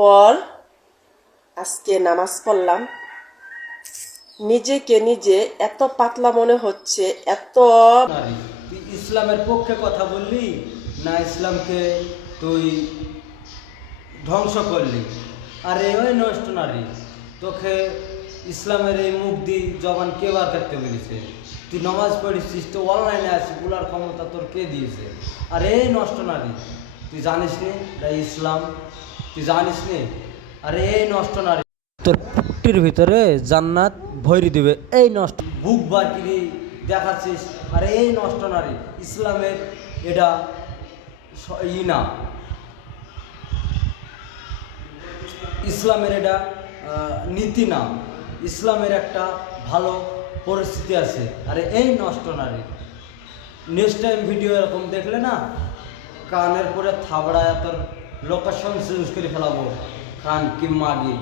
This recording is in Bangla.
পর আজকে নামাজ পড়লাম। নিজেকে নিজে এত পাতলা মনে হচ্ছে, এত তুই ইসলামের পক্ষে কথা বললি না ইসলামকে তুই ধ্বংস করলি? আরে ওই নষ্ট নারী, তোকে ইসলামের এই মুখ দি জবান কে বার করতে বলেছে? তুই নমাজ পড়েছিস তো অনলাইনে আছিস, বলার ক্ষমতা তোর কে দিয়েছে? আরে এই নষ্ট নারী, তুই জানিস নি ইসলাম? তুই জানিস নি? আরে এই নষ্ট নারী, তোর পুট্টির ভিতরে জান্নাত ভরি দিবে। এই নষ্ট বুক বার কিরি দেখাচ্ছিস। আরে এই নষ্ট নারী, ইসলামের এটা না, ইসলামের এটা নীতি না, ইসলামের একটা ভালো পরিস্থিতি আছে। আরে এই নষ্ট নারী, নেক্সট টাইম ভিডিও এরকম দেখলে না, কানের পরে থাবড়ায় তোর লোকেশন চেঞ্জ করে ফেলাবো। কান কি মাগি।